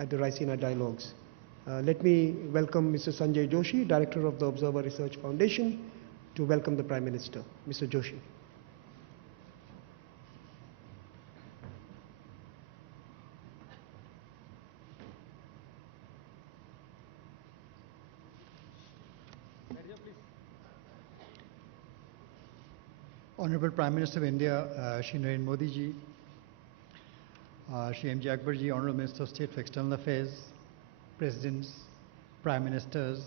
at the Raisina Dialogues. Let me welcome Mr. Sanjay Joshi, Director of the Observer Research Foundation, to welcome the Prime Minister. Mr. Joshi. Honorable Prime Minister of India, Shri Narendra Modi ji, Shri M.J. Akbar ji, Honorable Minister of State for External Affairs, Presidents, Prime Ministers,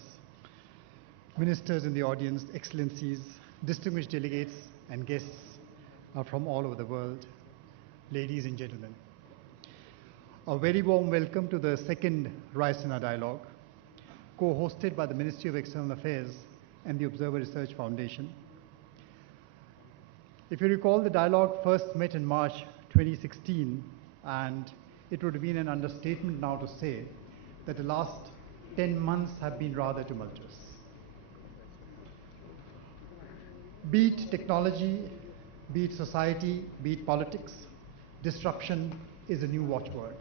Ministers in the audience, Excellencies, distinguished delegates and guests from all over the world, ladies and gentlemen. A very warm welcome to the second Raisina Dialogue, co-hosted by the Ministry of External Affairs and the Observer Research Foundation. If you recall, the dialogue first met in March 2016, and it would have been an understatement now to say that the last 10 months have been rather tumultuous. Be it technology, be it society, be it politics, disruption is a new watchword.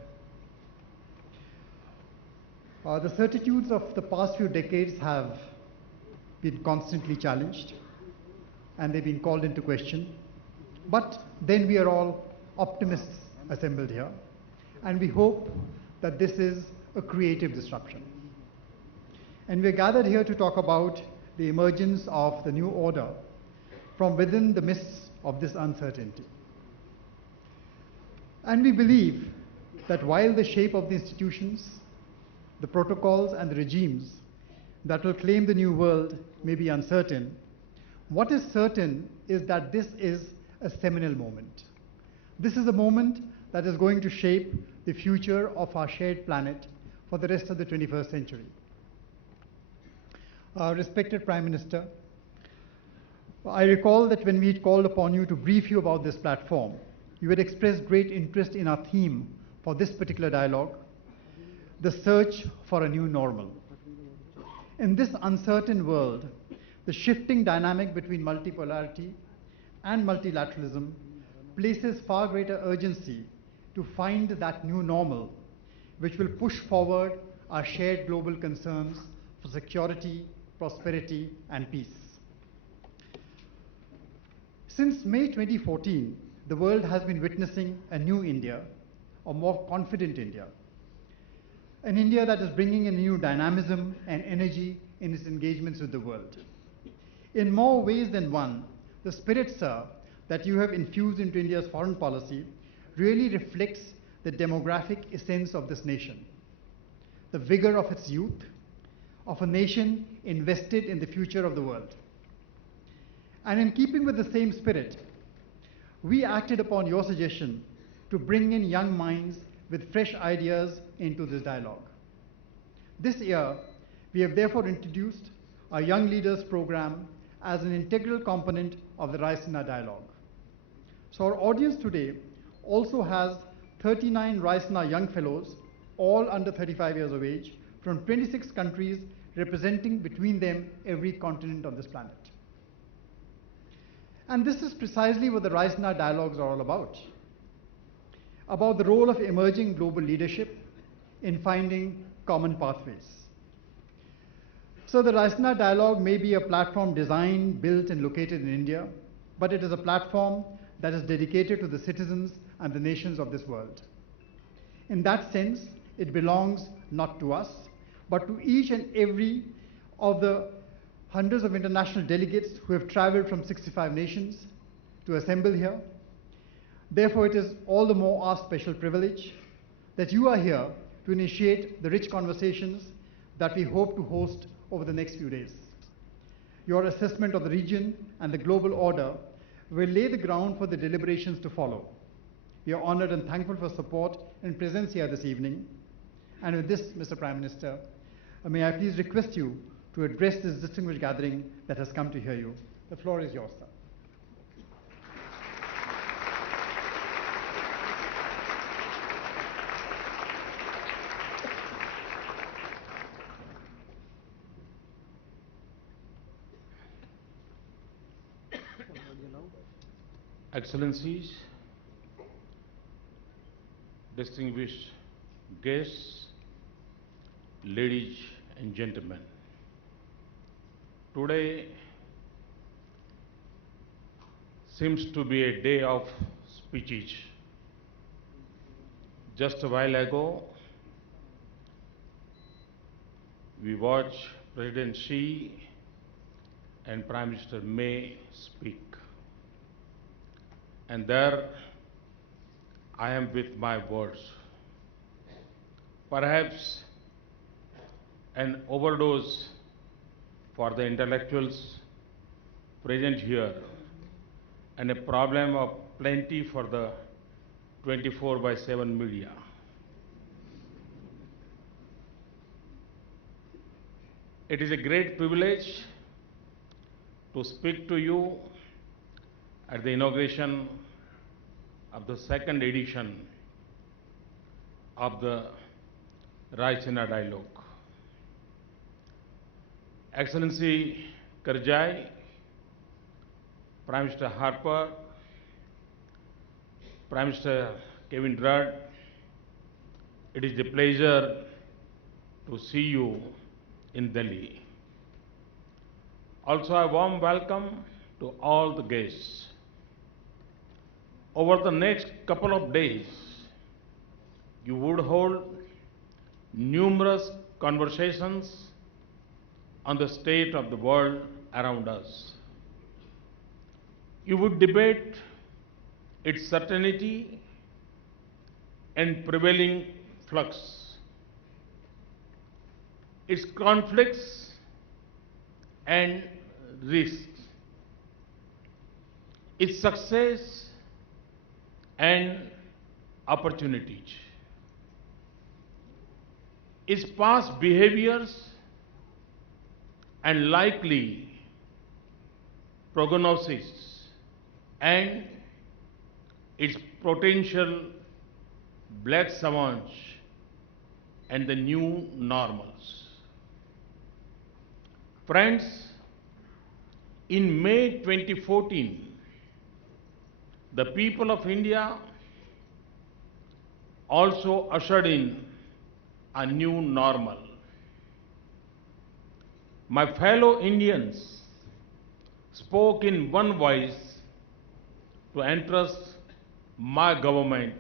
The certitudes of the past few decades have been constantly challenged, and they've been called into question. But then we are all optimists assembled here, and we hope that this is a creative disruption. And we're gathered here to talk about the emergence of the new order from within the mists of this uncertainty. And we believe that while the shape of the institutions, the protocols and the regimes that will claim the new world may be uncertain, what is certain is that this is a seminal moment. This is a moment that is going to shape the future of our shared planet for the rest of the 21st century. Respected Prime Minister, I recall that when we had called upon you to brief you about this platform, you had expressed great interest in our theme for this particular dialogue, the search for a new normal. In this uncertain world, the shifting dynamic between multipolarity and multilateralism places far greater urgency to find that new normal, which will push forward our shared global concerns for security, prosperity, and peace. Since May 2014, the world has been witnessing a new India, a more confident India, an India that is bringing a new dynamism and energy in its engagements with the world. In more ways than one, the spirit, sir, that you have infused into India's foreign policy really reflects the demographic essence of this nation, the vigor of its youth, of a nation invested in the future of the world. And in keeping with the same spirit, we acted upon your suggestion to bring in young minds with fresh ideas into this dialogue. This year, we have therefore introduced our Young Leaders Program as an integral component of the Raisina Dialogue. So our audience today also has 39 Raisina Young Fellows, all under 35 years of age, from 26 countries, representing between them every continent on this planet. And this is precisely what the Raisina Dialogues are all about the role of emerging global leadership in finding common pathways. So the Raisina Dialogue may be a platform designed, built, and located in India, but it is a platform that is dedicated to the citizens and the nations of this world. In that sense, it belongs not to us, but to each and every of the hundreds of international delegates who have traveled from 65 nations to assemble here. Therefore, it is all the more our special privilege that you are here to initiate the rich conversations that we hope to host over the next few days. Your assessment of the region and the global order will lay the ground for the deliberations to follow. We are honored and thankful for support and presence here this evening. And with this, Mr. Prime Minister, may I please request you to address this distinguished gathering that has come to hear you. The floor is yours, sir. Excellencies, distinguished guests, ladies and gentlemen. Today seems to be a day of speeches. Just a while ago, we watched President Xi and Prime Minister May speak. And there I am with my words. Perhaps an overdose for the intellectuals present here and a problem of plenty for the 24/7 media. It is a great privilege to speak to you at the inauguration of the second edition of the Raisina dialogue. Excellency Karjai, Prime Minister Harper, Prime Minister Kevin Rudd, it is a pleasure to see you in Delhi. Also, a warm welcome to all the guests. Over the next couple of days, you would hold numerous conversations on the state of the world around us. You would debate its certainty and prevailing flux, its conflicts and risks, its success and opportunities, its past behaviors and likely prognosis, and its potential black swans and the new normals. Friends, in May 2014, the people of India also ushered in a new normal. My fellow Indians spoke in one voice to entrust my government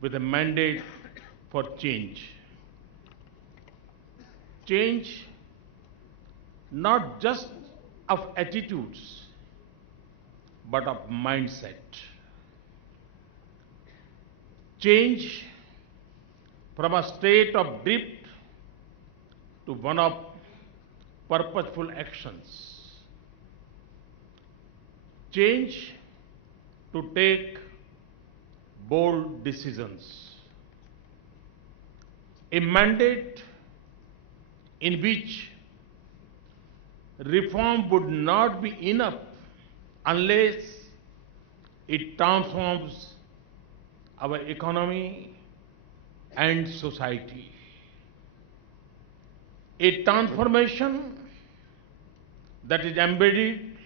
with a mandate for change. Change not just of attitudes, but of mindset. Change from a state of drift to one of purposeful actions. Change to take bold decisions. A mandate in which reform would not be enough unless it transforms our economy and society. A transformation that is embedded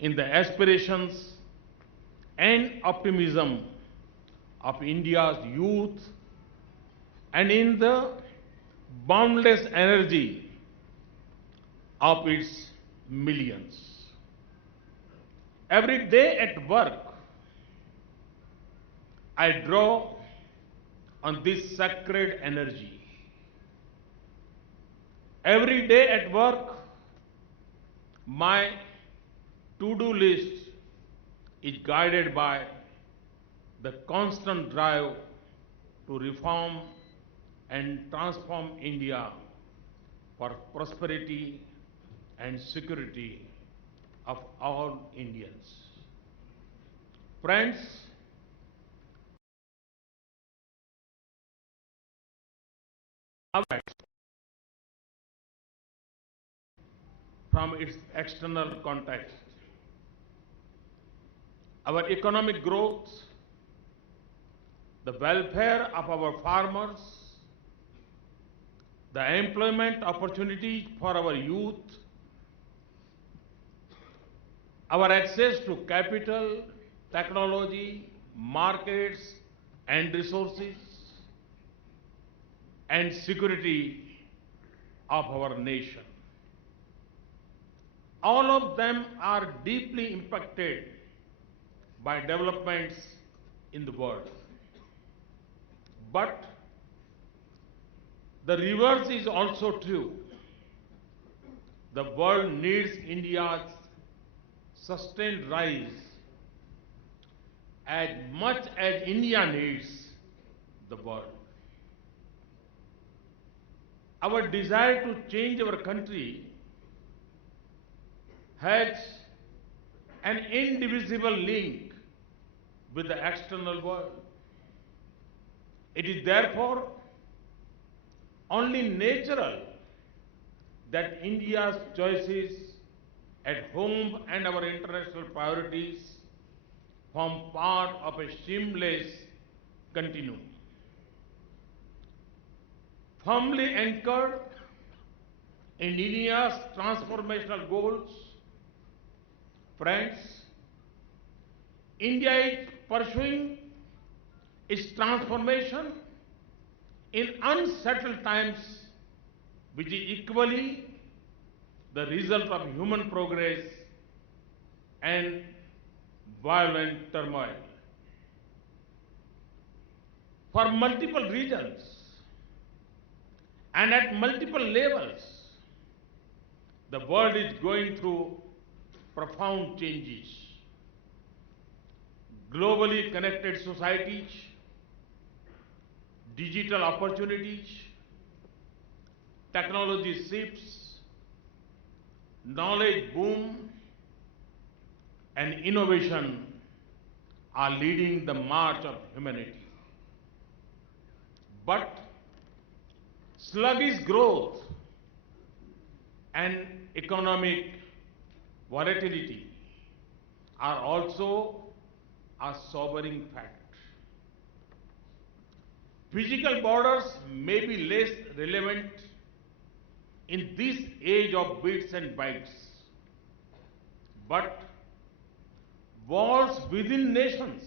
in the aspirations and optimism of India's youth and in the boundless energy of its millions. Every day at work, I draw on this sacred energy. Every day at work, my to-do list is guided by the constant drive to reform and transform India for prosperity and security of all Indians. Friends, from its external context, our economic growth, the welfare of our farmers, the employment opportunities for our youth, our access to capital, technology, markets and resources, and security of our nation. All of them are deeply impacted by developments in the world. But the reverse is also true. The world needs India's sustained rise as much as India needs the world. Our desire to change our country has an indivisible link with the external world. It is therefore only natural that India's choices at home and our international priorities form part of a seamless continuum. Firmly anchored in India's transformational goals, friends, India is pursuing its transformation in unsettled times, which is equally the result of human progress and violent turmoil. For multiple reasons and at multiple levels, the world is going through profound changes. Globally connected societies, digital opportunities, technology shifts, knowledge boom, and innovation are leading the march of humanity. But sluggish growth and economic volatility are also a sobering fact. Physical borders may be less relevant in this age of bits and bytes, but wars within nations,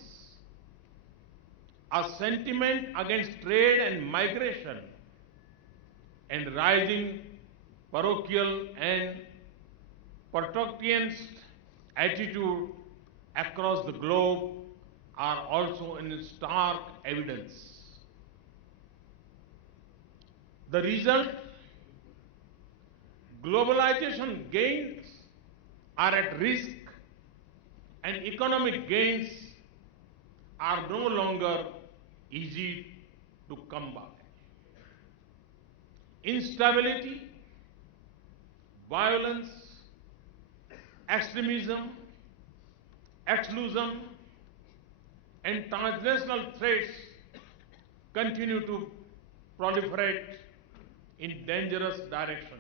a sentiment against trade and migration, and rising parochial and protectionist attitude across the globe are also in stark evidence. The result, globalization gains are at risk and economic gains are no longer easy to come by. Instability, violence, extremism, exclusion, and transnational threats continue to proliferate in dangerous directions.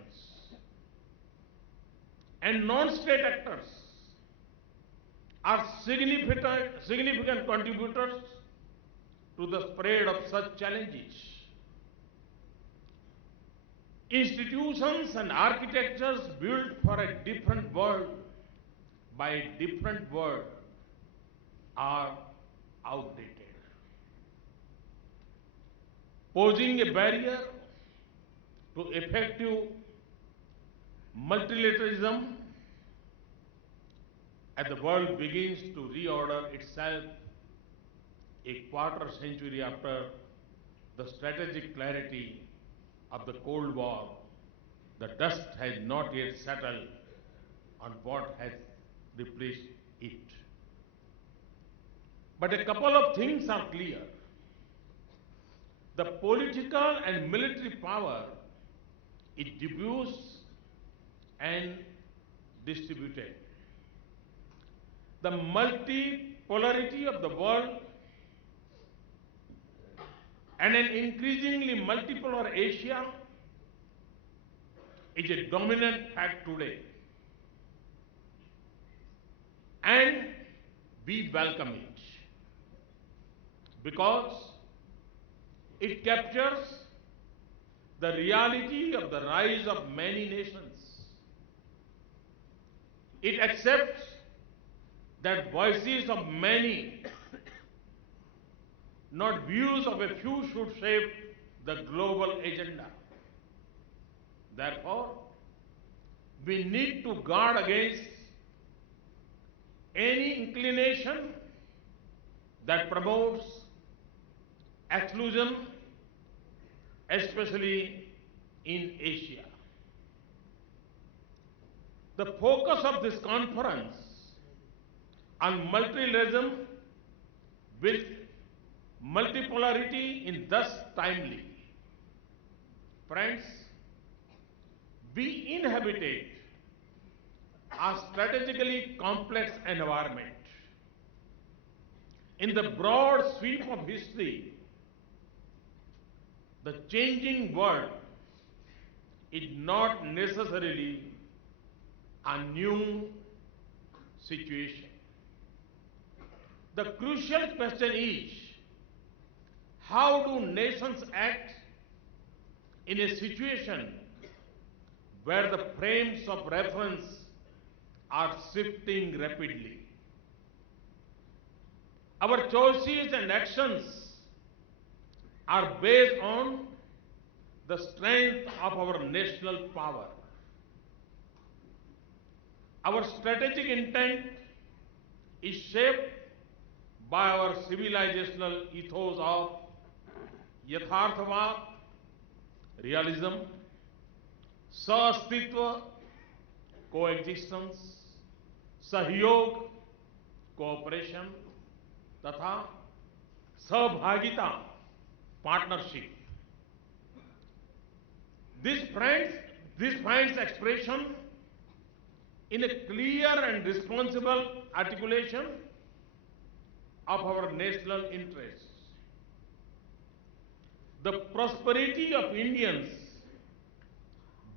And non-state actors are significant contributors to the spread of such challenges. Institutions and architectures built for a different world by a different world are outdated, posing a barrier to effective multilateralism as the world begins to reorder itself a quarter century after the strategic clarity of the Cold War. The dust has not yet settled on what has replaced it. But a couple of things are clear. The political and military power is diffuse and distributed. The multipolarity of the world and an increasingly multipolar Asia is a dominant fact today. And we welcome it because it captures the reality of the rise of many nations. It accepts that voices of many, not views of a few, should shape the global agenda. Therefore, we need to guard against any inclination that promotes exclusion, especially in Asia. The focus of this conference on multilateralism with multipolarity is thus timely. Friends, we inhabited a strategically complex environment. In the broad sweep of history, the changing world is not necessarily a new situation. The crucial question is, how do nations act in a situation where the frames of reference are shifting rapidly? Our choices and actions are based on the strength of our national power. Our strategic intent is shaped by our civilizational ethos of yatharthavad, realism, sahastitva, coexistence, sahyog, cooperation, तथा सहभागिता, partnership. This finds expression in a clear and responsible articulation of our national interests. The prosperity of Indians,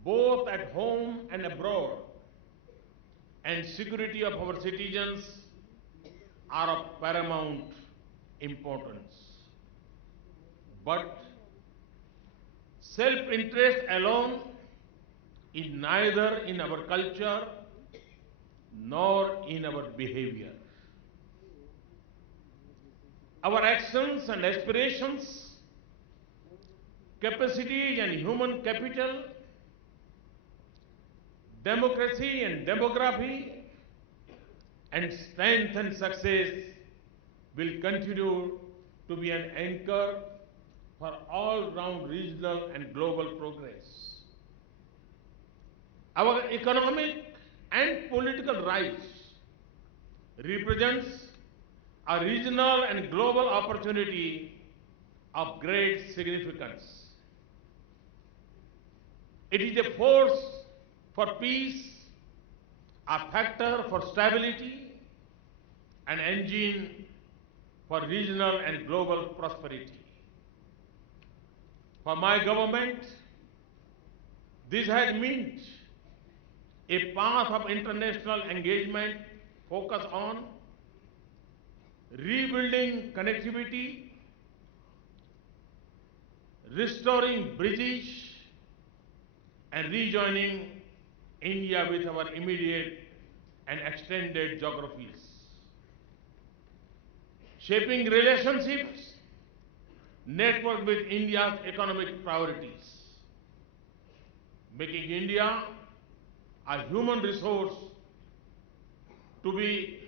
both at home and abroad, and security of our citizens are of paramount importance. But self-interest alone is neither in our culture nor in our behavior. Our actions and aspirations, capacities and human capital, democracy and demography, and strength and success will continue to be an anchor for all-round regional and global progress. Our economic and political rise represents a regional and global opportunity of great significance. It is a force for peace, a factor for stability, an engine for regional and global prosperity. For my government, this has meant a path of international engagement focused on rebuilding connectivity, restoring bridges, and rejoining India with our immediate and extended geographies. Shaping relationships networked with India's economic priorities. Making India a human resource to be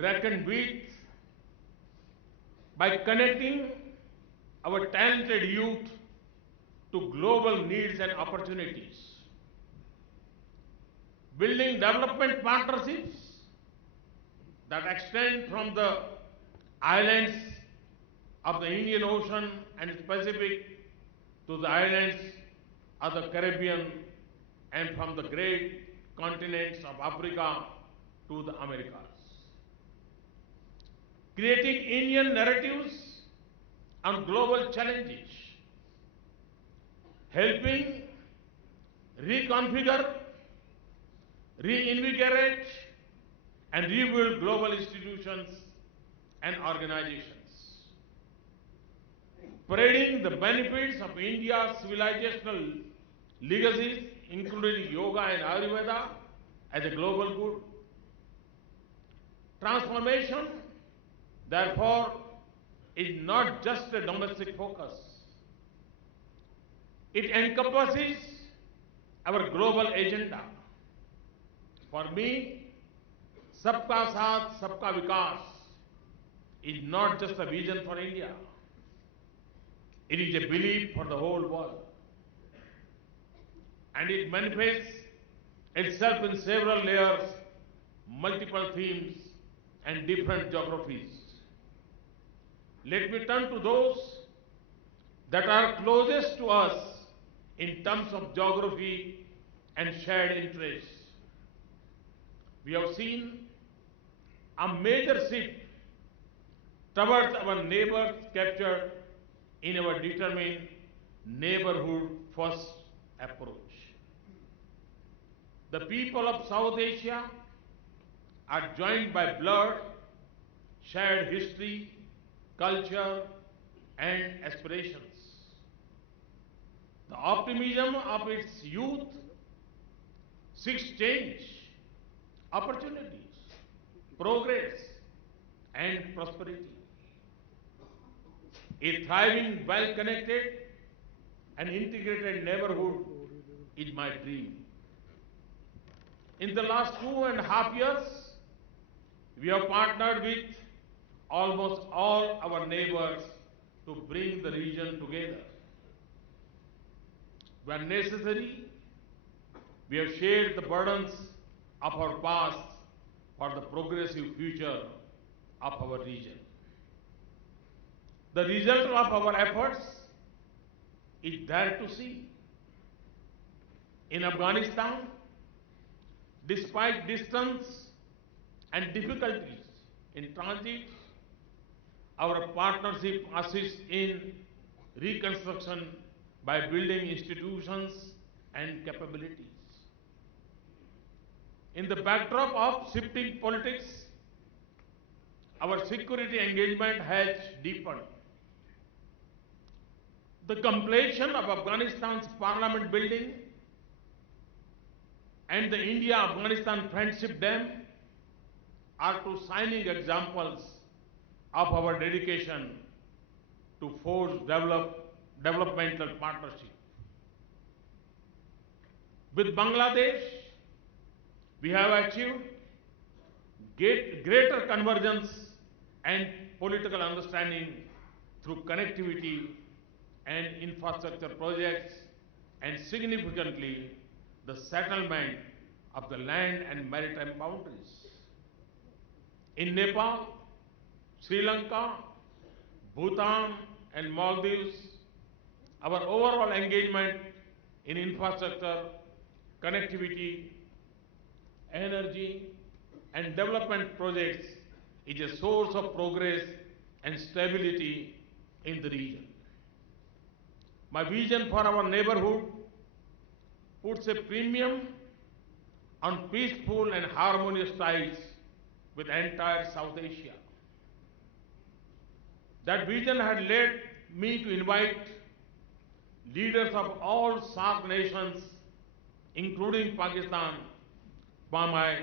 reckoned with by connecting our talented youth to global needs and opportunities. Building development partnerships that extend from the islands of the Indian Ocean and Pacific to the islands of the Caribbean and from the great continents of Africa to the Americas. Creating Indian narratives on global challenges. Helping reconfigure, reinvigorate, and rebuild global institutions and organizations. Parading the benefits of India's civilizational legacies, including yoga and Ayurveda, as a global good. Transformation, therefore, is not just a domestic focus. It encompasses our global agenda. For me, Sabka Saath, Sabka Vikas is not just a vision for India. It is a belief for the whole world. And it manifests itself in several layers, multiple themes, and different geographies. Let me turn to those that are closest to us in terms of geography and shared interests. We have seen a major shift towards our neighbors captured in our determined neighborhood first approach. The people of South Asia are joined by blood, shared history, culture, and aspirations. The optimism of its youth seeks change, opportunities, progress, and prosperity. A thriving, well-connected, and integrated neighborhood is my dream. In the last 2.5 years, we have partnered with almost all our neighbors to bring the region together. When necessary, we have shared the burdens of our past for the progressive future of our region. The result of our efforts is there to see. In Afghanistan, despite distance and difficulties in transit, our partnership assists in reconstruction by building institutions and capabilities. In the backdrop of shifting politics, our security engagement has deepened. The completion of Afghanistan's parliament building and the India-Afghanistan Friendship Dam are two shining examples of our dedication to forge developmental partnership. With Bangladesh, we have achieved greater convergence and political understanding through connectivity and infrastructure projects, and significantly the settlement of the land and maritime boundaries. In Nepal, Sri Lanka, Bhutan, and Maldives, our overall engagement in infrastructure, connectivity, energy, and development projects is a source of progress and stability in the region. My vision for our neighborhood puts a premium on peaceful and harmonious ties with entire South Asia. That vision had led me to invite leaders of all SAARC nations, including Pakistan, for my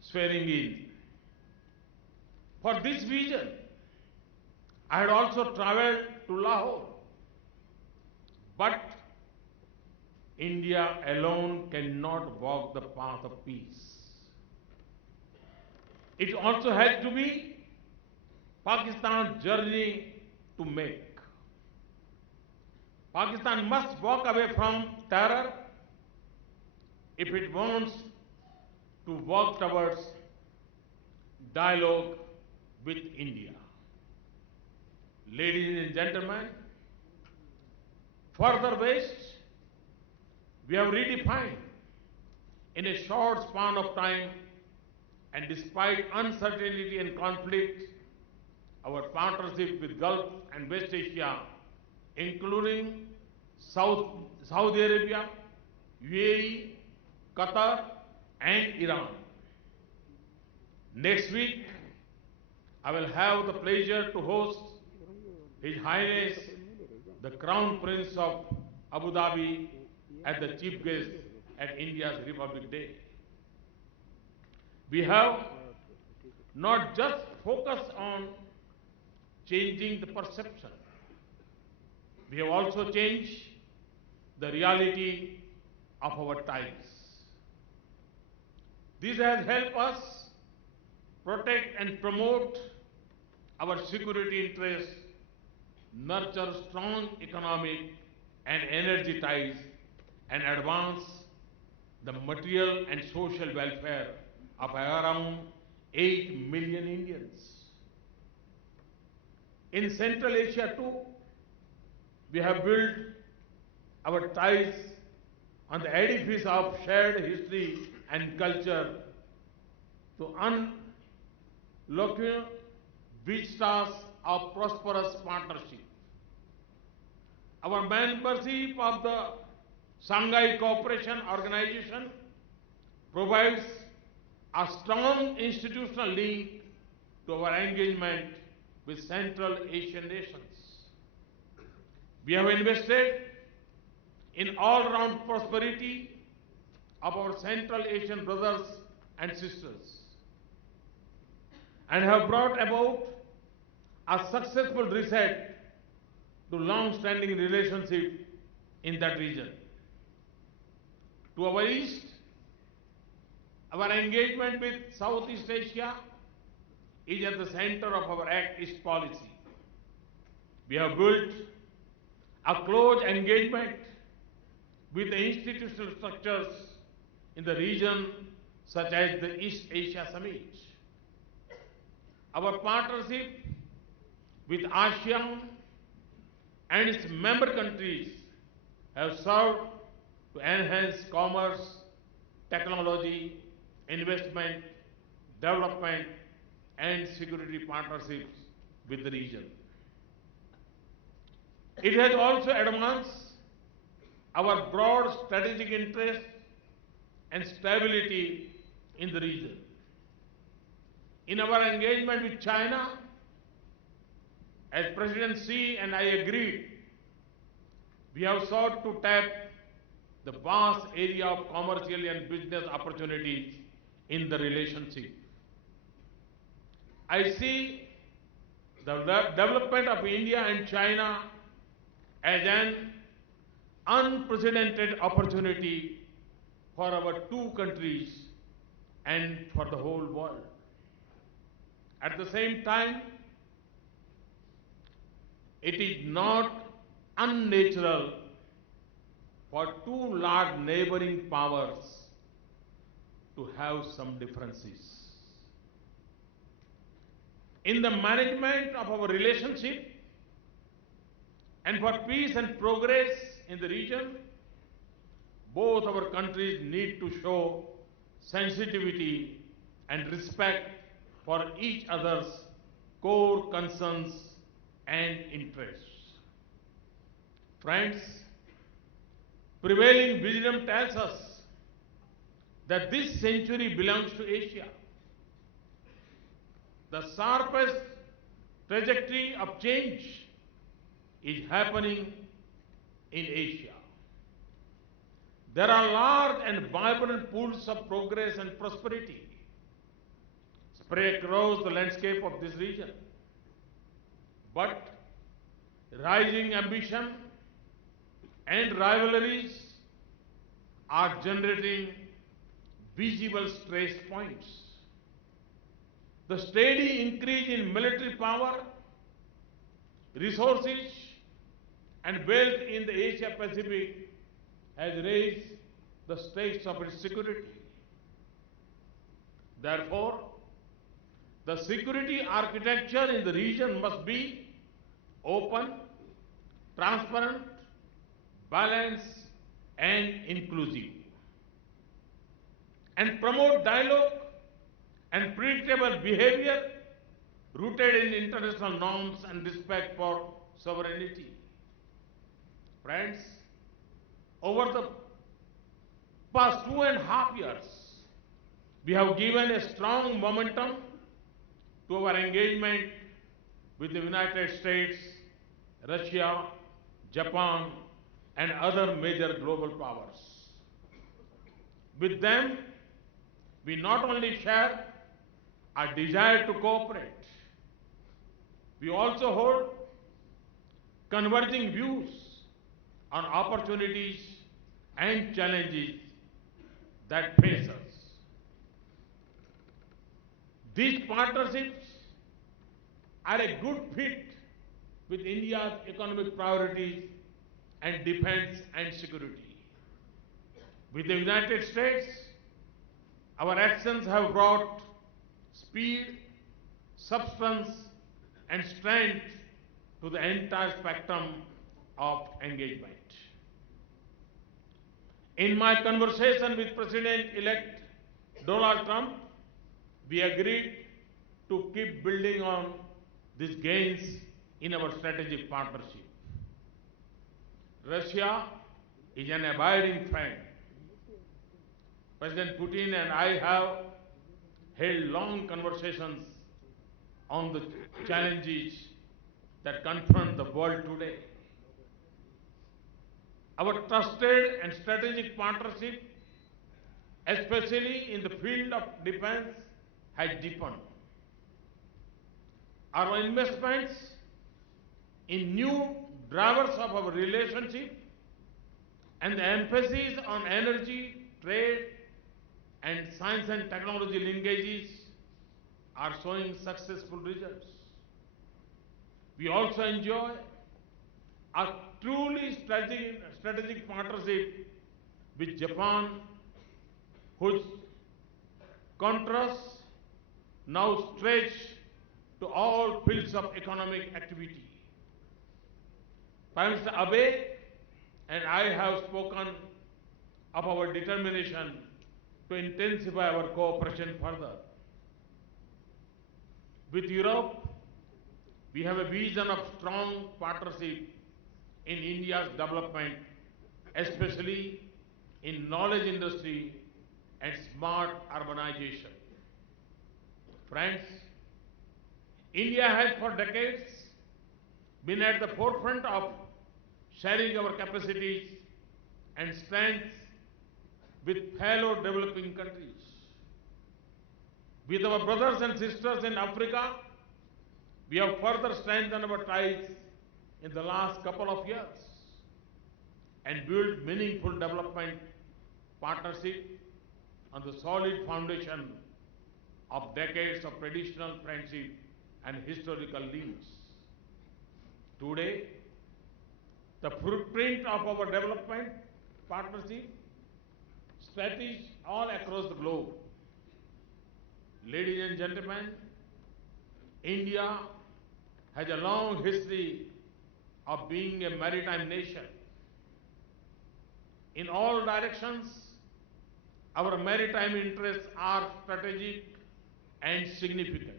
swearing in. For this vision, I had also traveled to Lahore. But India alone cannot walk the path of peace. It also has to be Pakistan's journey to make. Pakistan must walk away from terror if it wants to work towards dialogue with India. Ladies and gentlemen, further west, we have redefined in a short span of time, and despite uncertainty and conflict, our partnership with Gulf and West Asia, including Saudi Arabia, UAE, Qatar, and Iran. Next week, I will have the pleasure to host His Highness the Crown Prince of Abu Dhabi as the chief guest at India's Republic Day. We have not just focused on changing the perception, we have also changed the reality of our ties. This has helped us protect and promote our security interests, nurture strong economic and energy ties, and advance the material and social welfare of around 8 million Indians. In Central Asia too, we have built our ties on the edifice of shared history and culture to unlock vistas of prosperous partnership. Our membership of the Shanghai Cooperation Organization provides a strong institutional link to our engagement with Central Asian nations. We have invested in all-round prosperity of our Central Asian brothers and sisters and have brought about a successful reset to long-standing relationship in that region. To our east, our engagement with Southeast Asia is at the center of our Act East policy. We have built a close engagement with the institutional structures in the region such as the East Asia Summit. Our partnership with ASEAN and its member countries have served to enhance commerce, technology, investment, development, and security partnerships with the region. It has also advanced our broad strategic interest and stability in the region. In our engagement with China, as President Xi and I agreed, we have sought to tap the vast area of commercial and business opportunities in the relationship. I see the development of India and China as an unprecedented opportunity for our two countries and for the whole world. At the same time, it is not unnatural for two large neighboring powers to have some differences. In the management of our relationship and for peace and progress in the region, both our countries need to show sensitivity and respect for each other's core concerns and interests. Friends, prevailing wisdom tells us that this century belongs to Asia. The sharpest trajectory of change is happening in Asia. There are large and vibrant pools of progress and prosperity spread across the landscape of this region. But rising ambition and rivalries are generating visible stress points. The steady increase in military power, resources, and wealth in the Asia Pacific has raised the stakes of its security. Therefore, the security architecture in the region must be open, transparent, balanced, and inclusive, and promote dialogue and predictable behavior rooted in international norms and respect for sovereignty. Friends, over the past 2.5 years, we have given a strong momentum to our engagement with the United States, Russia, Japan, and other major global powers. With them, we not only share a desire to cooperate, we also hold converging views on opportunities and challenges that face us. These partnerships are a good fit with India's economic priorities and defense and security. With the United States, our actions have brought speed, substance, and strength to the entire spectrum of engagement. In my conversation with President-elect Donald Trump, we agreed to keep building on these gains in our strategic partnership. Russia is an abiding friend. President Putin and I have held long conversations on the challenges that confront the world today. Our trusted and strategic partnership, especially in the field of defense, has deepened. Our investments in new drivers of our relationship and the emphasis on energy, trade, and science and technology linkages are showing successful results. We also enjoy a truly strategic partnership with Japan, whose contrasts now stretch to all fields of economic activity. Prime Minister Abe and I have spoken of our determination to intensify our cooperation further. With Europe, we have a vision of strong partnership in India's development, especially in knowledge industry and smart urbanization. Friends, India has for decades been at the forefront of sharing our capacities and strengths with fellow developing countries. With our brothers and sisters in Africa, we have further strengthened our ties in the last couple of years and built meaningful development partnership on the solid foundation of decades of traditional friendship and historical links. Today, the footprint of our development partnership stretches all across the globe. Ladies and gentlemen, India has a long history of being a maritime nation. In all directions, our maritime interests are strategic and significant.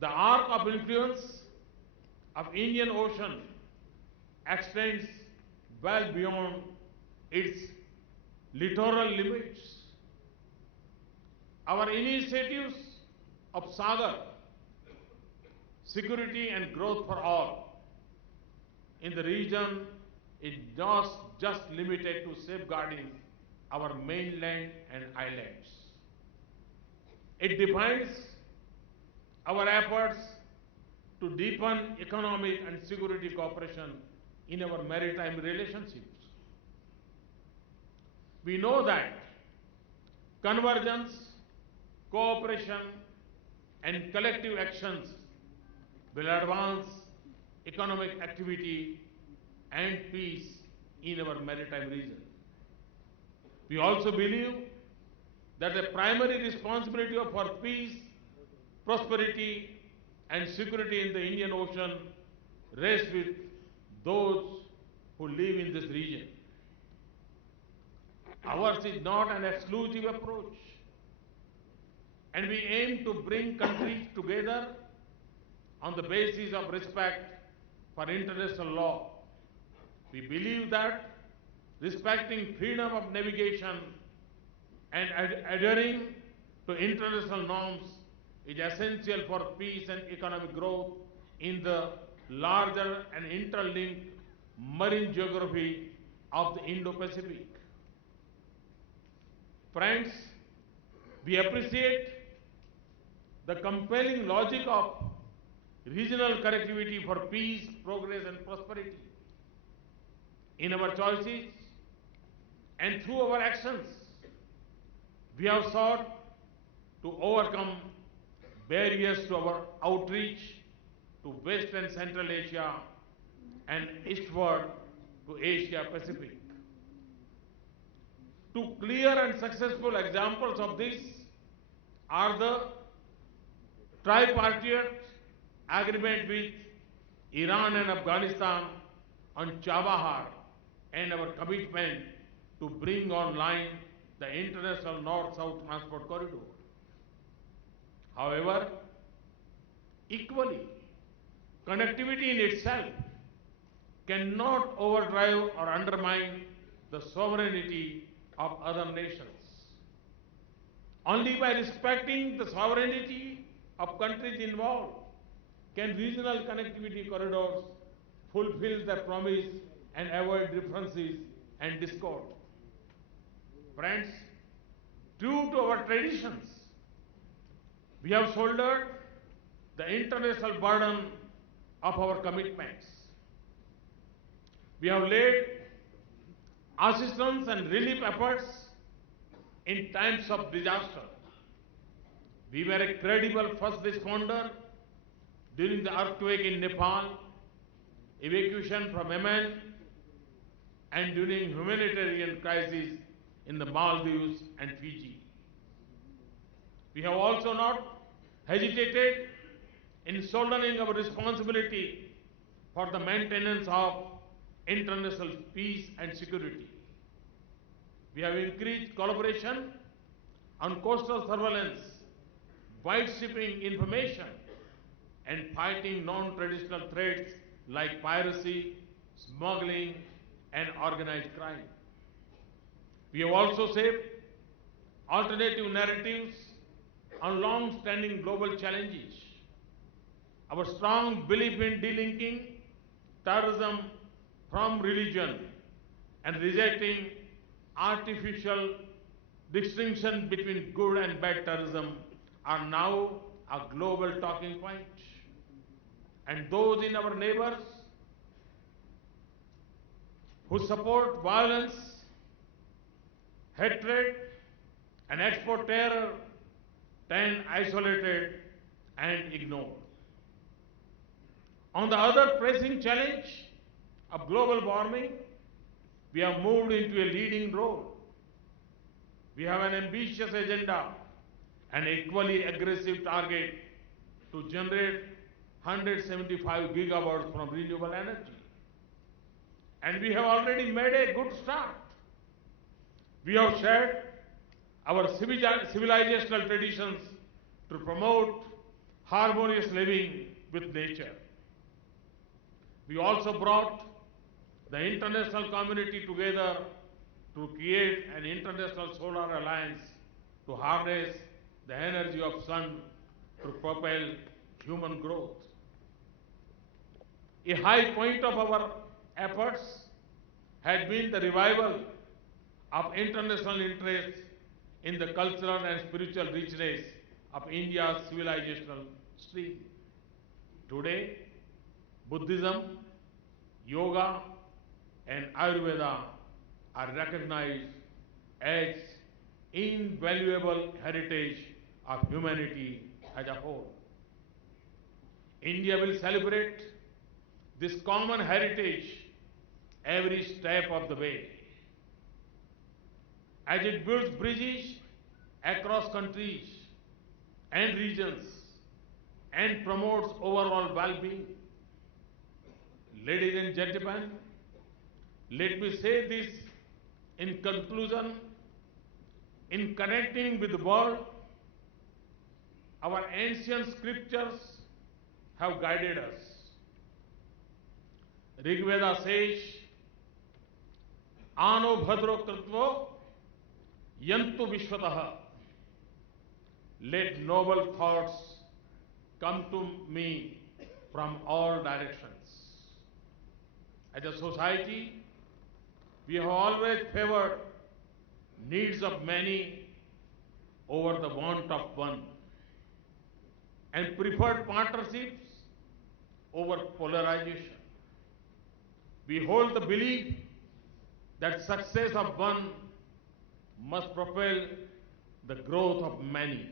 The arc of influence of Indian Ocean extends well beyond its littoral limits. Our initiatives of Sagar, security and growth for all, in the region is not just limited to safeguarding our mainland and islands. It defines our efforts to deepen economic and security cooperation in our maritime relationships. We know that convergence, cooperation, and collective actions will advance economic activity and peace in our maritime region. We also believe that the primary responsibility for peace, prosperity, and security in the Indian Ocean rests with those who live in this region. Ours is not an exclusive approach, and we aim to bring countries together on the basis of respect for international law. We believe that respecting freedom of navigation and adhering to international norms is essential for peace and economic growth in the larger and interlinked marine geography of the Indo-Pacific. Friends, we appreciate the compelling logic of regional connectivity for peace, progress, and prosperity. In our choices, And through our actions, we have sought to overcome barriers to our outreach to West and Central Asia and eastward to Asia Pacific. Two clear and successful examples of this are the tripartite agreement with Iran and Afghanistan on Chabahar and our commitment to bring online the international north-south transport corridor. However, equally, connectivity in itself cannot overdrive or undermine the sovereignty of other nations. Only by respecting the sovereignty of countries involved can regional connectivity corridors fulfill their promise and avoid differences and discord. Friends, true to our traditions, we have shouldered the international burden of our commitments. We have led assistance and relief efforts in times of disaster. We were a credible first responder during the earthquake in Nepal, evacuation from Yemen, and during humanitarian crisis in the Maldives and Fiji. We have also not hesitated in shouldering our responsibility for the maintenance of international peace and security. We have increased collaboration on coastal surveillance, wide-shipping information, and fighting non-traditional threats like piracy, smuggling, and organized crime. We have also shaped alternative narratives on long-standing global challenges. Our strong belief in delinking terrorism from religion and rejecting artificial distinction between good and bad terrorism are now a global talking point. And those in our neighbors who support violence, hatred, and export terror stand isolated and ignored. On the other pressing challenge of global warming, we have moved into a leading role. We have an ambitious agenda and equally aggressive target to generate 175 gigawatts from renewable energy. And we have already made a good start. We have shared our civilizational traditions to promote harmonious living with nature. We also brought the international community together to create an international solar alliance to harness the energy of sun to propel human growth. A high point of our efforts had been the revival of international interest in the cultural and spiritual richness of India's civilizational stream. Today, Buddhism, Yoga, and Ayurveda are recognized as invaluable heritage of humanity as a whole. India will celebrate this common heritage every step of the way as it builds bridges across countries and regions and promotes overall well-being. Ladies and gentlemen, let me say this in conclusion. In connecting with the world, our ancient scriptures have guided us. Rigveda says, Ano bhadro kritvo yantu vishwataha. Let noble thoughts come to me from all directions. As a society, we have always favored needs of many over the want of one and preferred partnerships over polarization. We hold the belief that success of one must propel the growth of many.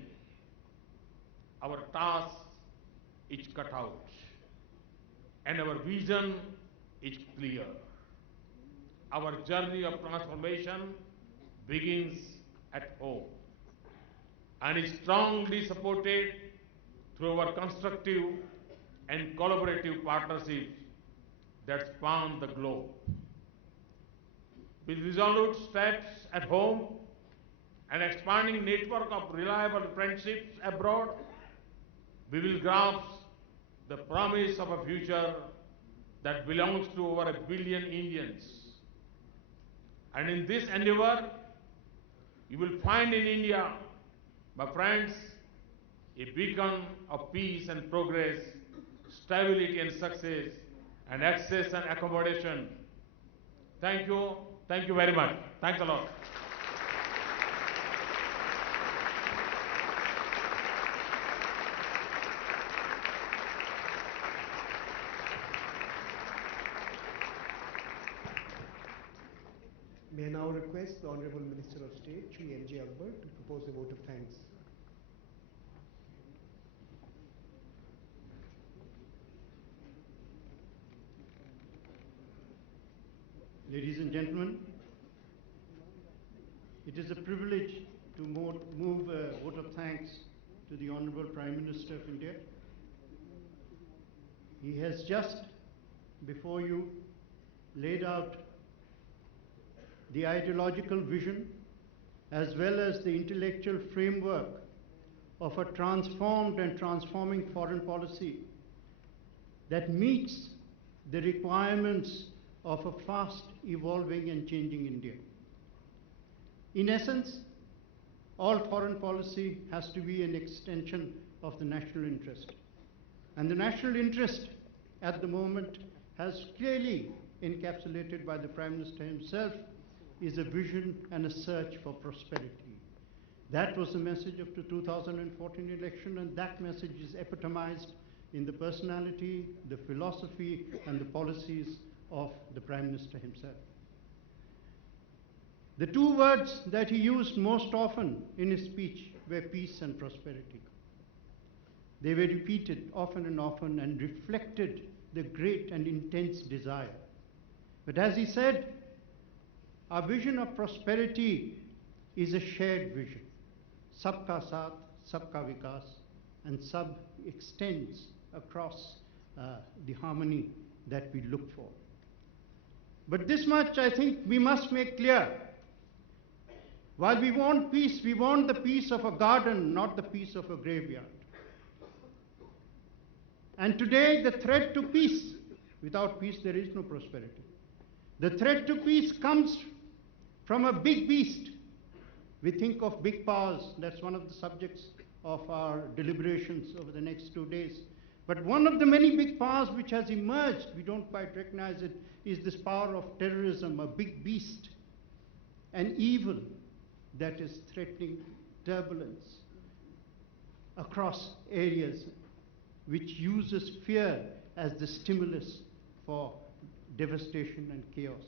Our task is cut out and our vision is clear. Our journey of transformation begins at home and is strongly supported through our constructive and collaborative partnerships that span the globe. With resolute steps at home and expanding network of reliable friendships abroad, we will grasp the promise of a future that belongs to over 1 billion Indians. And in this endeavor, you will find in India, my friends, a beacon of peace and progress, stability and success, and access and accommodation. Thank you. Thank you very much. Thanks a lot. May I now request the Honorable Minister of State, Shri N.J. Akbar, to propose a vote of thanks. Ladies and gentlemen, it is a privilege to move a vote of thanks to the Honorable Prime Minister of India. He has just, before you, laid out the ideological vision as well as the intellectual framework of a transformed and transforming foreign policy that meets the requirements of a fast evolving and changing India. In essence, all foreign policy has to be an extension of the national interest. And the national interest at the moment, has clearly encapsulated by the Prime Minister himself, is a vision and a search for prosperity. That was the message of the 2014 election, and that message is epitomized in the personality, the philosophy, and the policies of the Prime Minister himself. The two words that he used most often in his speech were peace and prosperity. They were repeated often and reflected the great and intense desire. But as he said, our vision of prosperity is a shared vision. Sabka Saath, Sabka Vikas, and Sab extends across the harmony that we look for. But this much I think we must make clear. While we want peace, we want the peace of a garden, not the peace of a graveyard. And today, the threat to peace, without peace there is no prosperity. The threat to peace comes from a big beast. We think of big powers, that's one of the subjects of our deliberations over the next 2 days. But one of the many big powers which has emerged, we don't quite recognize it, is this power of terrorism, a big beast, an evil that is threatening turbulence across areas, which uses fear as the stimulus for devastation and chaos.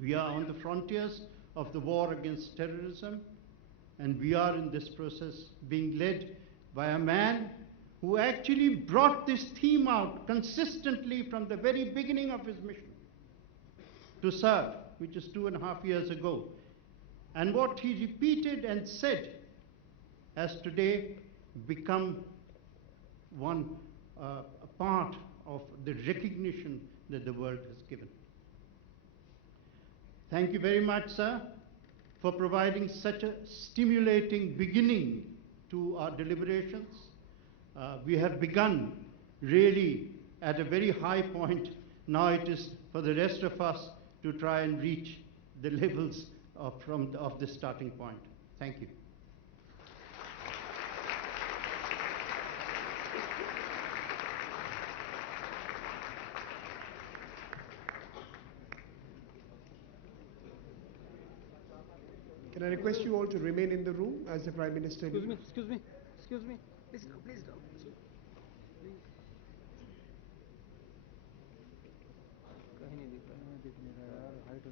We are on the frontiers of the war against terrorism, and we are in this process being led by a man who actually brought this theme out consistently from the very beginning of his mission to serve, which is 2.5 years ago. And what he repeated and said has today become a part of the recognition that the world has given. Thank you very much, sir, for providing such a stimulating beginning to our deliberations. We have begun really at a very high point. Now it is for the rest of us to try and reach the levels of the starting point. Thank you. Can I request you all to remain in the room as the Prime Minister... Excuse me. Please go. Please. कहीं नहीं दिख रहा है, दिख नहीं रहा यार, height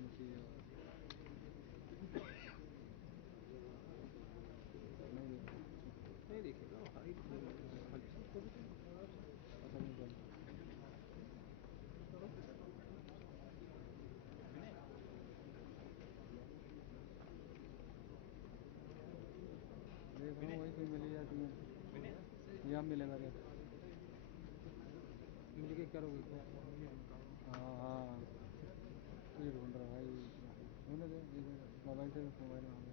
वही कोई मिल ही जाती है, यहाँ मिलेगा जब मिल के करोगे। हाँ हाँ, ये ढूंढ रहा भाई, ढूंढो मोबाइल से, मोबाइल में